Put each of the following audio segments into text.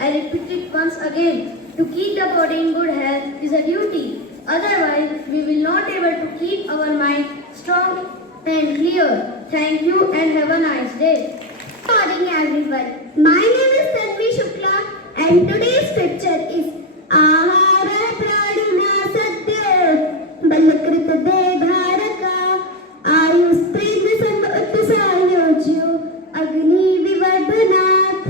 I repeat it once again. To keep the body in good health is a duty. Otherwise, we will not able to keep our mind strong and clear. Thank you and have a nice day. Good morning everyone. My name is Tanvi Shukla and today's scripture is Ahara Pradina Satya Balakrit Dedharaka Ayusprid Utsayoju Agni Vivardhanat.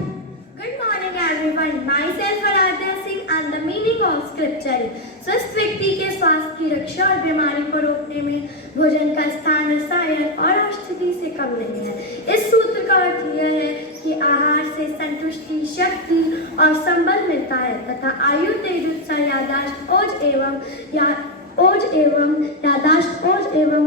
Good morning everyone. Myself Aradhya Singh and the meaning of scripture. स्वस्थ व्यक्ति के स्वास्थ्य की रक्षा और बीमारी को रोकने में भोजन का स्थान रसायन और औषधि से कम नहीं है। इस सूत्र का अर्थ यह है कि आहार से संतुष्टि, शक्ति और संबल मिलता है तथा आयु, तेज, उत्साह, याददाश्त, ओज एवं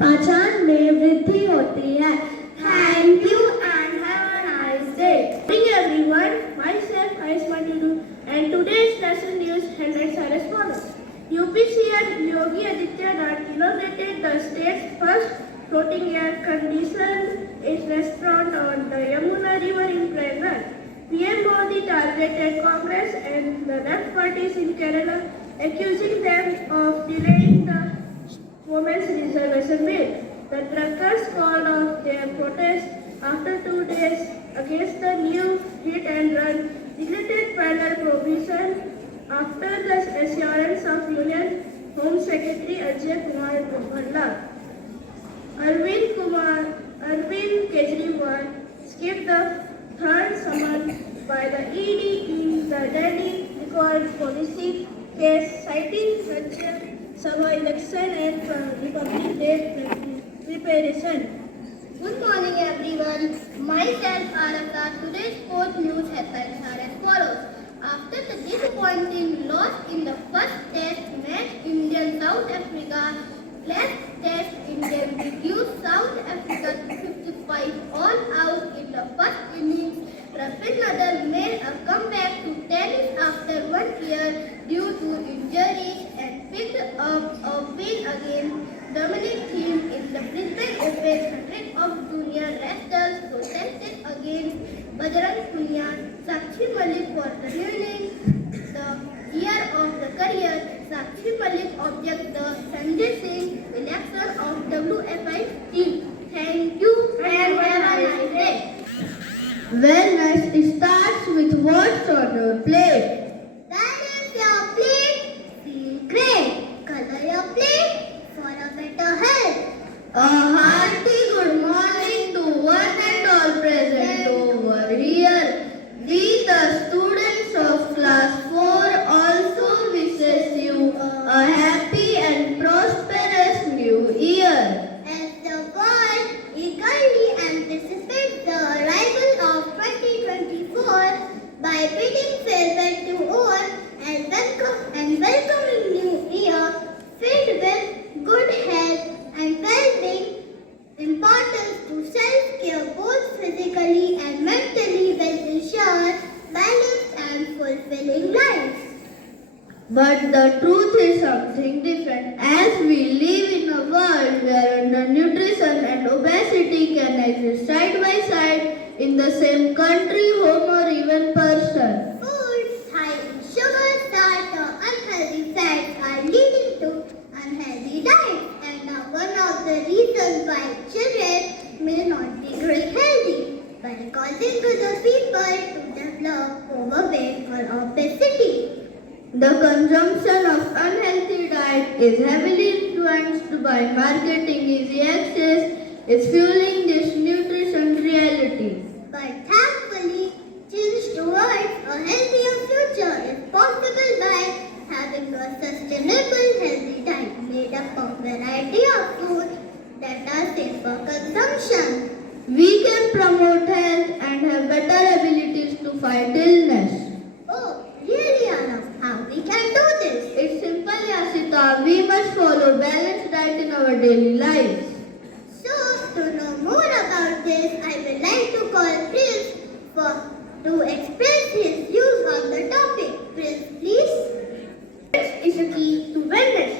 पाचन में वृद्धि होती है। Thank you and have a nice day. Good morning everyone. Myself Aisma Dudu and today's lesson news headlines are as follows. UPCN Yogi Adityanath inaugurated the state's first floating air conditioned restaurant on the Yamuna River in Prayagraj. PM Modi targeted Congress and the left parties in Kerala, accusing them of delaying the women's reservation bill. The truckers called off their protest after 2 days against the new hit and run related panel provision after the assurance of Union Home Secretary Ajay Kumar Bhalla. Arvind Kejriwal skipped the third summon by the ED in the Delhi Liquor Policy case, citing Rajya Sabha election and Republic Day preparation. Good morning everyone. Myself Araka. Today's sport news headlines are as follows. After the disappointing loss in the first test match, India-South Africa, last test India reduced South Africa to 55 all out in the first innings. Rafael Nadal made a comeback to tennis after 1 year due to injuries and picked up a win against Dominic Thiem in the Brisbane Open. 100 of junior wrestlers protested against Bajrang Punia, Sakshi Malik for ruining the year of the career. Sakshi Malik objected the Sanjay Singh election of WFI team. Thank you and have a nice day. Wellness starts with what's on your plate. Balance your plate, feel great. Color your plate for a better health. A hearty good morning to one and all present over here. We, the students of class 4, also wishes you a happy and prosperous new year. As the world eagerly anticipates the arrival of 2024 by bidding farewell to all and welcoming new year filled with good health and well-being, importance to self-care both physically and mentally will ensure balanced and fulfilling lives. But the truth is something different, as we live in a world where undernutrition and obesity can exist side by side in the same country, home or even person. Foods high in sugar, salt or unhealthy fats are leading to unhealthy diets and are one of the reasons why children may not be grow healthy by causing the people to develop overweight or obesity. The consumption of unhealthy diet is heavily influenced by marketing. Easy access is fueling this nutrition reality. But thankfully, change towards a healthier future is possible by having a sustainable healthy diet made up of variety of food that are safe for consumption. We can promote health and have better abilities to fight illness. Oh, really Anna, how we can do this? It's simple, Yasita. We must follow balanced diet in our daily lives. So, to know more about this, I would like to call Prince to express his views on the topic. Prince, please. Rest is a key to wellness.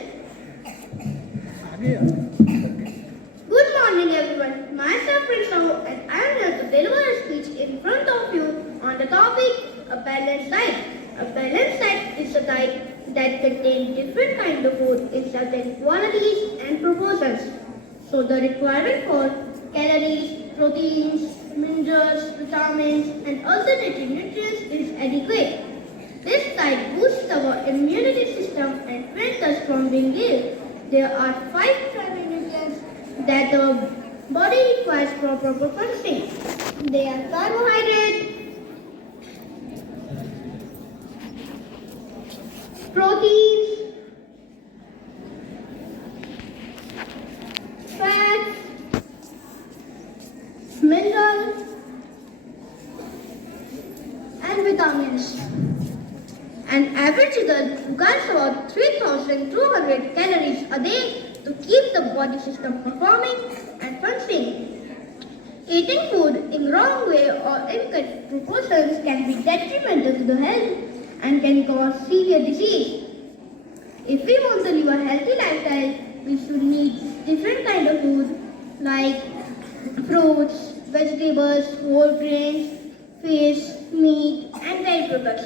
Good morning everyone. Myself Prince Sahu and I am here to deliver a speech in front of you on the topic contain different kinds of food in certain qualities and proportions. So the requirement for calories, proteins, minerals, vitamins, and alternative nutrients is adequate. This diet boosts our immunity system and prevents us from being ill. There are 5 primary nutrients that the body requires for proper functioning. They are carbohydrate, proteins, fats, minerals, and vitamins. An average adult requires about 3,200 calories a day to keep the body system performing and functioning. Eating food in wrong way or incorrect proportions can be detrimental to the health and can cause severe disease. If we want to live a healthy lifestyle, we should eat different kind of food like fruits, vegetables, whole grains, fish, meat, and dairy products,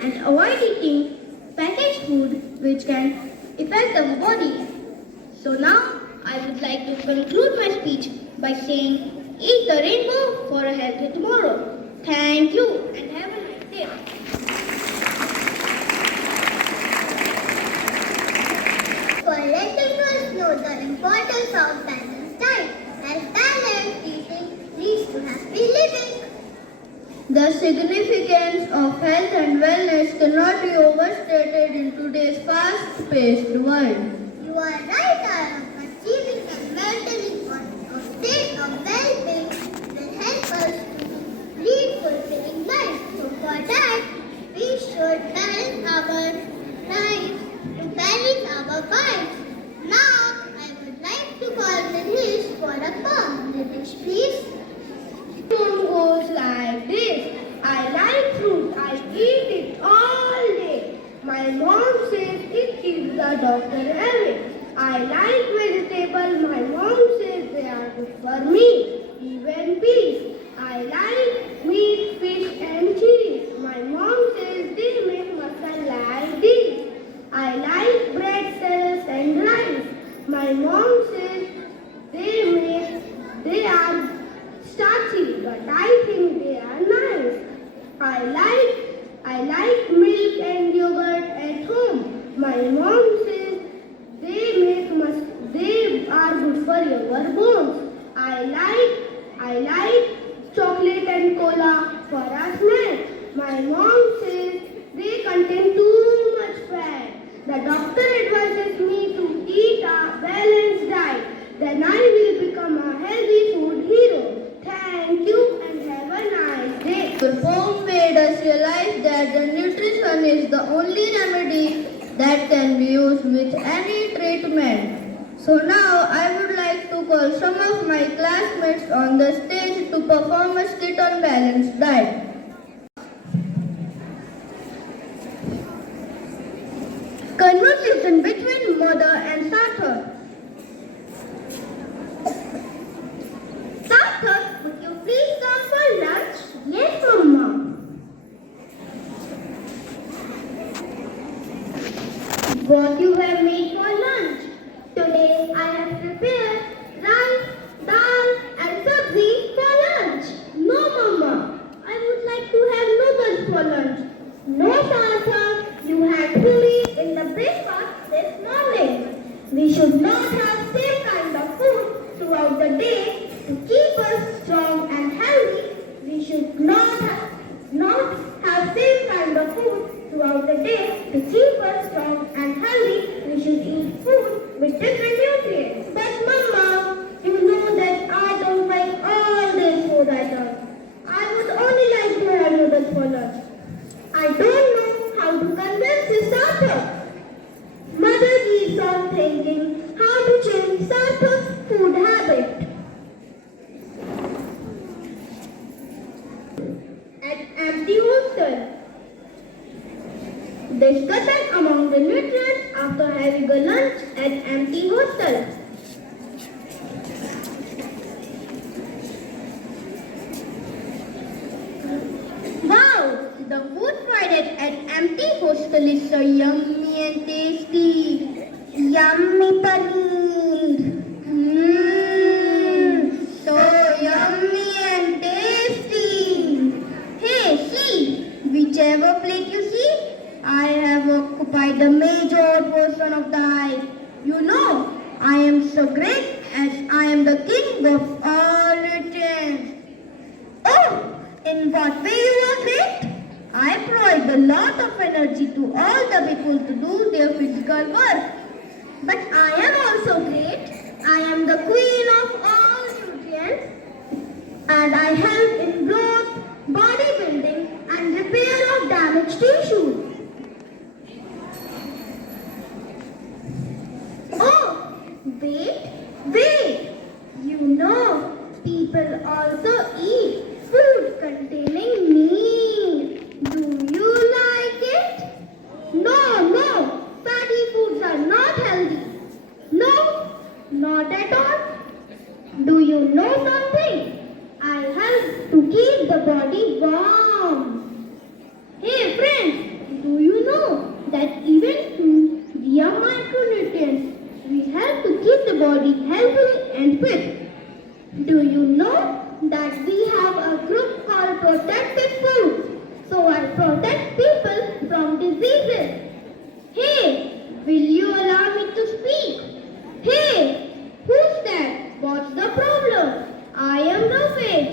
and avoid eating packaged food which can affect our body. So now, I would like to conclude my speech by saying, eat the rainbow for a healthy tomorrow. Thank you and have a nice day. For letting us know the importance of balanced diet, as balanced eating leads to happy living. The significance of health and wellness cannot be overstated in today's fast-paced world. You are right, Arab. Achieving and maintaining a state of well-being will help us to lead fulfilling life. So for that, we should balance our lives to balance our minds. Now, I would like to call Nilesh for a poem. Nilesh, please. Tune goes like this. I like fruit, I eat it all day. My mom says it keeps the doctor away. I like vegetables, my mom says they are good for me. Even peas. I like meat, fish and cheese. My mom says they make muscle like this. I like bread, cereals and rice. My mom says they are starchy, but I think they are nice. I like milk and yogurt at home. My mom says they are good for your bones. I like chocolate and cola for a snack. My mom says they contain too much fat. The doctor advises me to eat a balanced diet. Then I will become a healthy food hero. Thank you and have a nice day. Your poem made us realize that the nutrition is the only remedy that can be used with any treatment. So now I would like to call some of my classmates on the stage to perform a skit on balanced diet. Conversation between mother and Sarthak. Sarthak, would you please come for lunch? Yes, Mama. What you have made for lunch? Today I have prepared rice, dal and sabzi for lunch. No, Mama. I would like to have noodles for lunch. No, Sarthak. You had puri in the breakfast this morning. We should not have same kind of food throughout the day to keep us strong and healthy. We should not have same kind of food throughout the day to keep us strong and healthy. We should eat food with different nutrients. But Mama, you know that I don't like all these food items. I would only like to have noodles for lunch. I don't know how to convince this Sarthak. Mother keeps on thinking how to change Sarthak's food habit. At empty hostel. Discussion among the nutrients after having a lunch at empty hostel. Wow! The food provided at empty hostel is so yummy and tasty. paneer. So yummy and tasty. Hey, see, whichever plate you see, I have occupied the major portion of the height. You know, I am so great as I am the king of all nutrients. Oh, in what way you are great? I provide a lot of energy to all the people to do their physical work. But I am also great. I am the queen of all nutrients and I help in growth, bodybuilding and repair of damaged tissue. Oh, wait. You know, people also eat food containing meat. Do you like it? No. Fatty foods are not healthy. No, not at all. Do you know something? I help to keep the body warm. Hey friends, do you know that even via micronutrients, we help to keep the body healthy and fit? Do you know that we have a group called Protected Foods? So I protect people from diseases. Hey, will you allow me to speak? Hey, who's that? What's the problem? I am Rafej.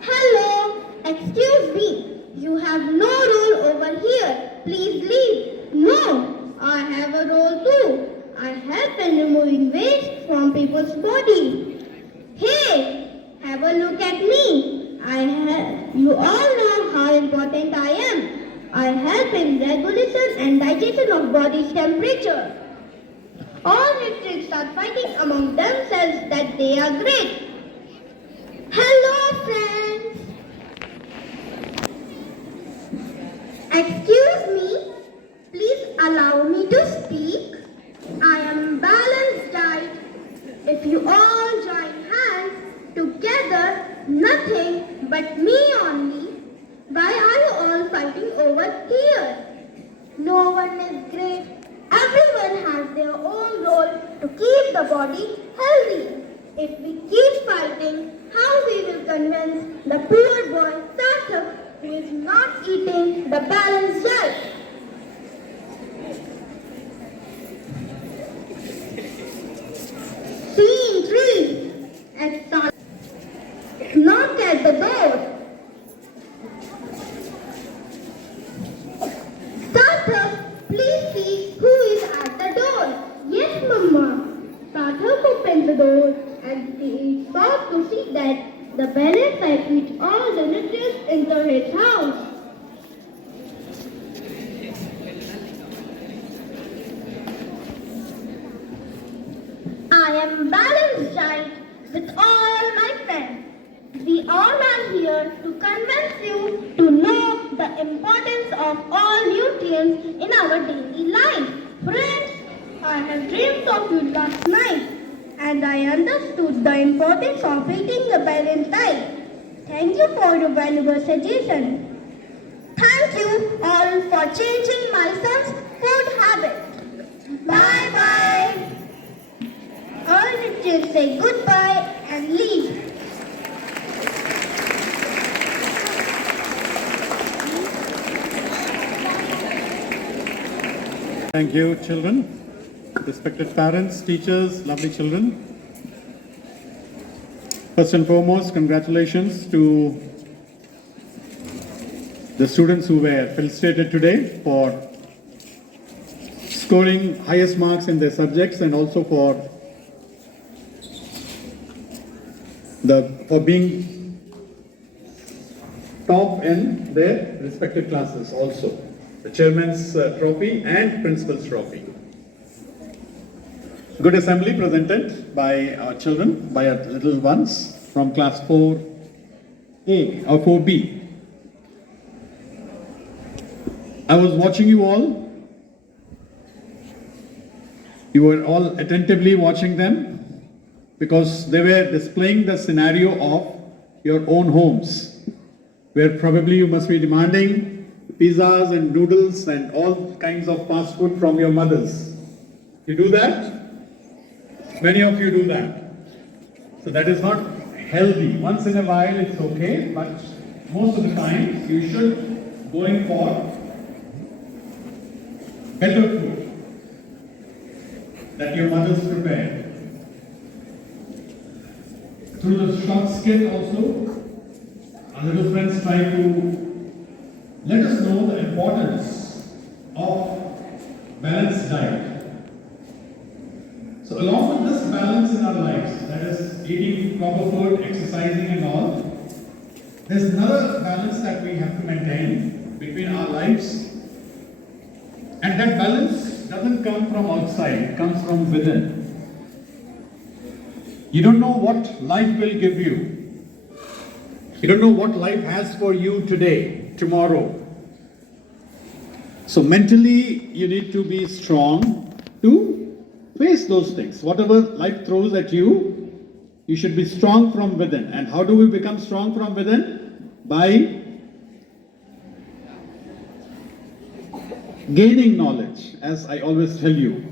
Hello, excuse me. You have no role over here. Please leave. No, I have a role too. I help in removing waste from people's body. Hey, have a look at me. You all know how important I am. I help in regulation and digestion of body's temperature. All nutrients start fighting among themselves that they are great. Hello friends. Excuse me. Please allow me to speak. I am balanced diet. If you all join hands together, nothing but me only. Why are you all fighting over here? No one is great. Everyone has their own role to keep the body healthy. If we keep fighting, how we will convince the poor boy Sarthak who is not eating the balanced diet? Scene 3 at Sarthak. Knock at the door. Sarthak, please see who is at the door. Yes, Mama. Sarthak opened the door and he sought to see that the balance had reached all the nutrients into his house. I am balanced diet with all my friends. We all are here to convince you to know the importance of all nutrients in our daily life. Friends, I have dreamed of you last night and I understood the importance of eating a balanced diet. Thank you for your valuable suggestion. Thank you all for changing my son's food habit. Bye-bye. All nutrients say goodbye and leave. Thank you, children. Respected parents, teachers, lovely children. First and foremost, congratulations to the students who were felicitated today for scoring highest marks in their subjects and also for being top in their respective classes also. The chairman's trophy and principal's trophy. Good assembly presented by our children, by our little ones from class 4A or 4B. I was watching you all. You were all attentively watching them because they were displaying the scenario of your own homes, where probably you must be demanding pizzas and noodles and all kinds of fast food from your mothers. You do that? Many of you do that. So that is not healthy. Once in a while it's okay, but most of the time you should going for better food that your mothers prepared. Through the short skit also, our little friends try to let us know the importance of balanced diet. So along with this balance in our lives, that is eating proper food, exercising and all, there's another balance that we have to maintain between our lives. And that balance doesn't come from outside, it comes from within. You don't know what life will give you. You don't know what life has for you today, tomorrow. So mentally, you need to be strong to face those things. Whatever life throws at you, you should be strong from within. And how do we become strong from within? By gaining knowledge, as I always tell you.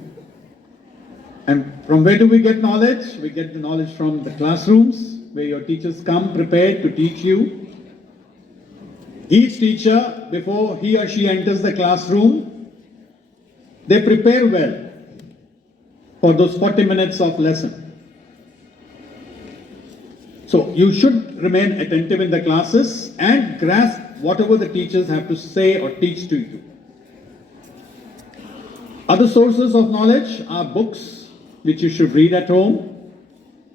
And from where do we get knowledge? We get the knowledge from the classrooms, where your teachers come prepared to teach you. Each teacher, before he or she enters the classroom, they prepare well for those 40 minutes of lesson. So you should remain attentive in the classes and grasp whatever the teachers have to say or teach to you. Other sources of knowledge are books, which you should read at home.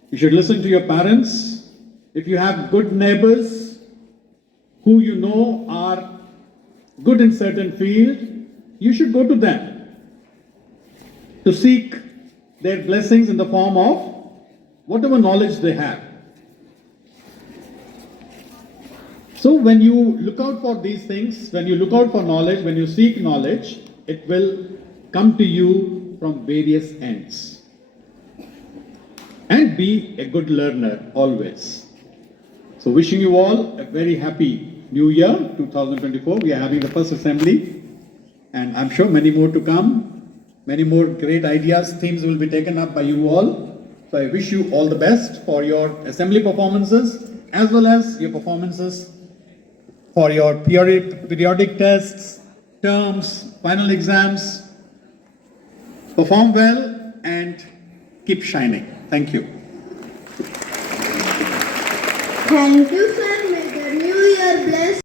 You should listen to your parents. If you have good neighbors who you know are good in certain field, you should go to them to seek their blessings in the form of whatever knowledge they have. So when you look out for these things, when you look out for knowledge, when you seek knowledge, it will come to you from various ends. And be a good learner always. So wishing you all a very happy New Year 2024. We are having the first assembly and I'm sure many more to come. Many more great ideas, themes will be taken up by you all. So I wish you all the best for your assembly performances as well as your performances for your periodic tests, terms, final exams. Perform well and keep shining. Thank you. Thank you, sir. May the new year bless